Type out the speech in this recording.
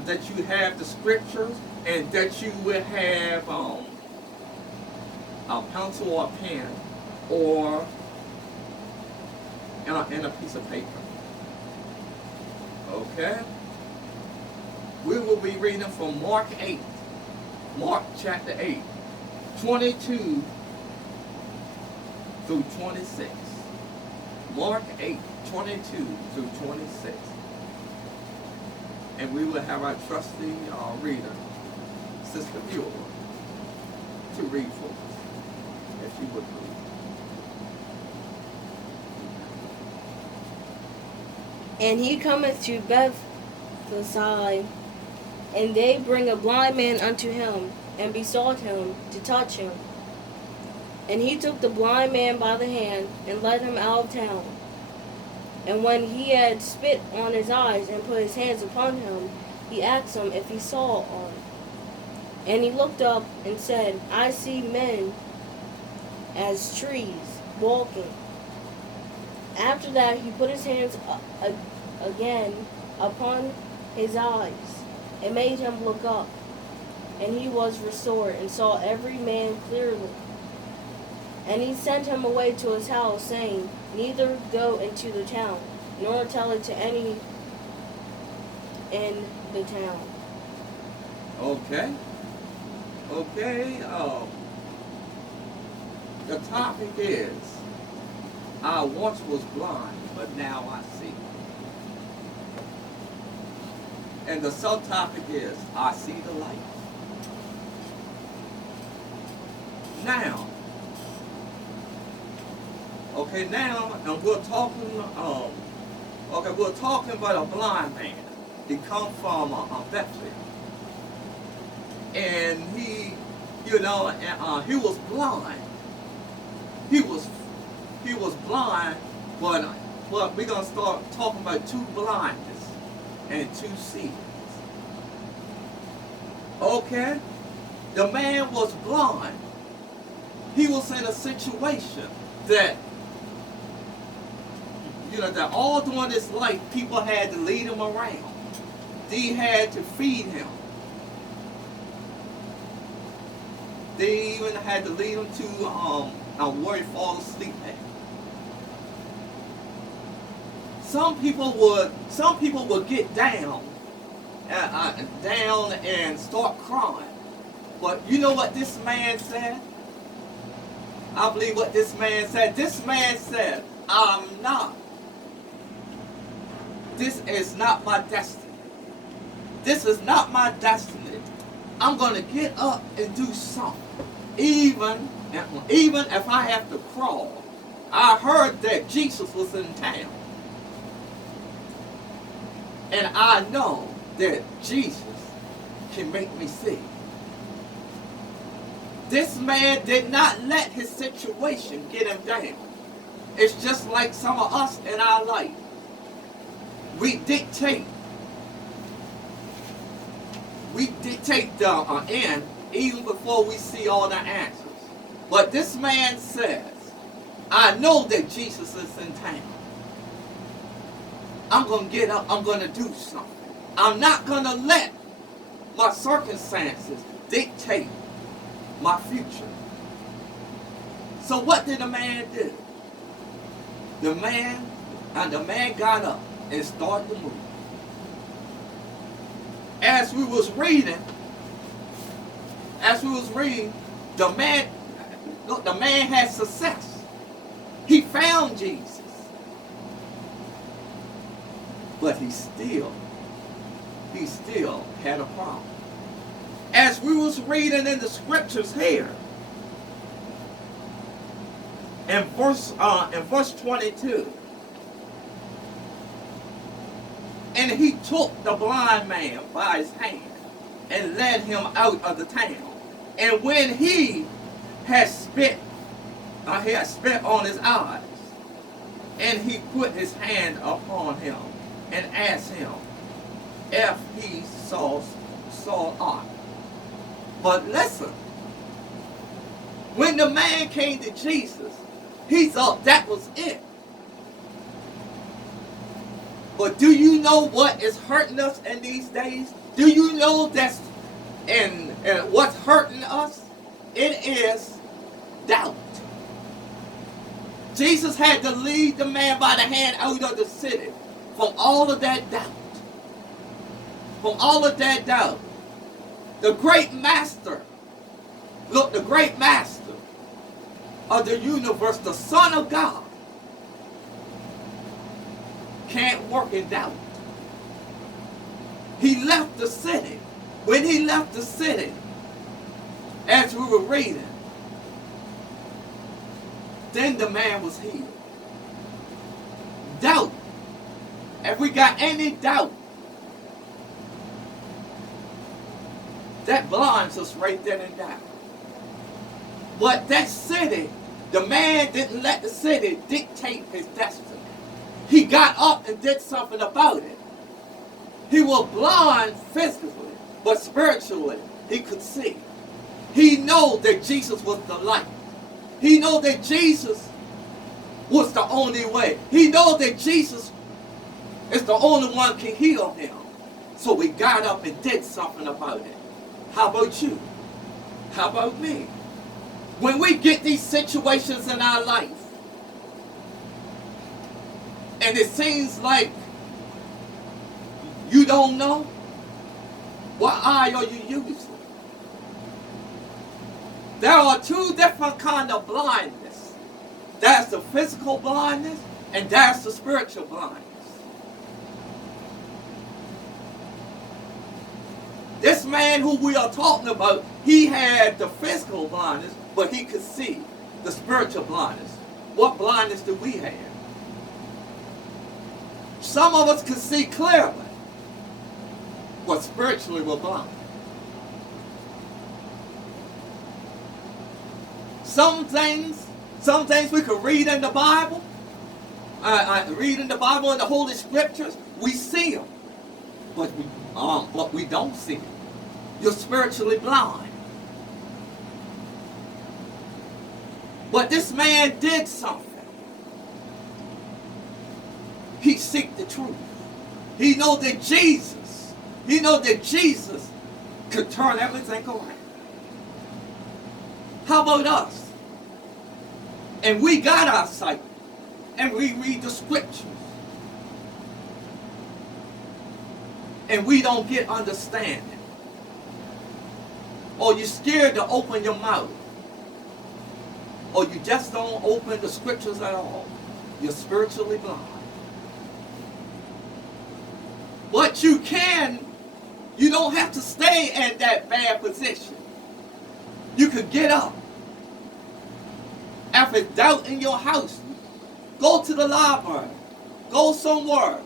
that you have the scriptures, and that you will have a pencil or a pen, or and a piece of paper. Okay? We will be reading from Mark 8. Mark chapter 8, 22 through 26. Mark 8, 22 through 26. And we will have our trusty reader, Sister Buell, to read for us, if she would please. And he cometh to Bethsaida, and they bring a blind man unto him, and besought him to touch him. And he took the blind man by the hand, and led him out of town. And when he had spit on his eyes, and put his hands upon him, he asked him if he saw aught. And he looked up, and said, I see men as trees, walking. After that he put his hands again upon his eyes, and made him look up. And he was restored, and saw every man clearly. And he sent him away to his house, saying, Neither go into the town, nor tell it to any in the town. Okay. Okay. The topic is, I once was blind, but now I see. And the subtopic is, I see the light. Now, and we're talking about a blind man. He come from Bethlehem, and he was blind. He was blind, but we're gonna start talking about two blindness and two seers. Okay, the man was blind. He was in a situation that that all during his life people had to lead him around. They had to feed him. They even had to lead him to where he fall asleep at. Some people would get down and start crying. But you know what this man said? I believe what this man said. This man said, this is not my destiny. This is not my destiny. I'm going to get up and do something. Even if I have to crawl. I heard that Jesus was in town. And I know that Jesus can make me see. This man did not let his situation get him down. It's just like some of us in our life. We dictate the end even before we see all the answers. But this man says, I know that Jesus is in town. I'm going to get up. I'm going to do something. I'm not going to let my circumstances dictate my future. So what did the man do? The man got up and started to move. As we was reading, the man had success. He found Jesus. But he still had a problem. As we was reading in the scriptures here, in verse 22, and he took the blind man by his hand and led him out of the town. And when he had spit on his eyes, and he put his hand upon him and asked him if he saw aught. But listen, when the man came to Jesus, he thought that was it. But do you know what is hurting us in these days? Do you know that's and what's hurting us? It is doubt. Jesus had to lead the man by the hand out of the city from all of that doubt. From all of that doubt. The great master, look, the great master of the universe, the Son of God, can't work in doubt. He left the city. When he left the city, as we were reading, then the man was healed. Doubt. If we got any doubt, that blinds us right then and there. But that city, the man didn't let the city dictate his destiny. He got up and did something about it. He was blind physically, but spiritually he could see. He knew that Jesus was the light. He knew that Jesus was the only way. He knew that Jesus is the only one can heal him. So he got up and did something about it. How about you? How about me? When we get these situations in our life, and it seems like you don't know, what eye are you using? There are two different kinds of blindness. There's the physical blindness, and there's the spiritual blindness. This man who we are talking about, he had the physical blindness, but he could see the spiritual blindness. What blindness do we have? Some of us could see clearly, but spiritually we're blind. Some things we could read in the Bible, read in the Bible and the Holy Scriptures, we see them, but we don't see them. You're spiritually blind. But this man did something. He seeked the truth. He knew that Jesus could turn everything around. How about us? And we got our sight, and we read the scriptures, and we don't get understanding. Or you're scared to open your mouth, or you just don't open the scriptures at all. You're spiritually blind. But you don't have to stay in that bad position. You could get up. If it's doubt in your house, go to the library. Go somewhere.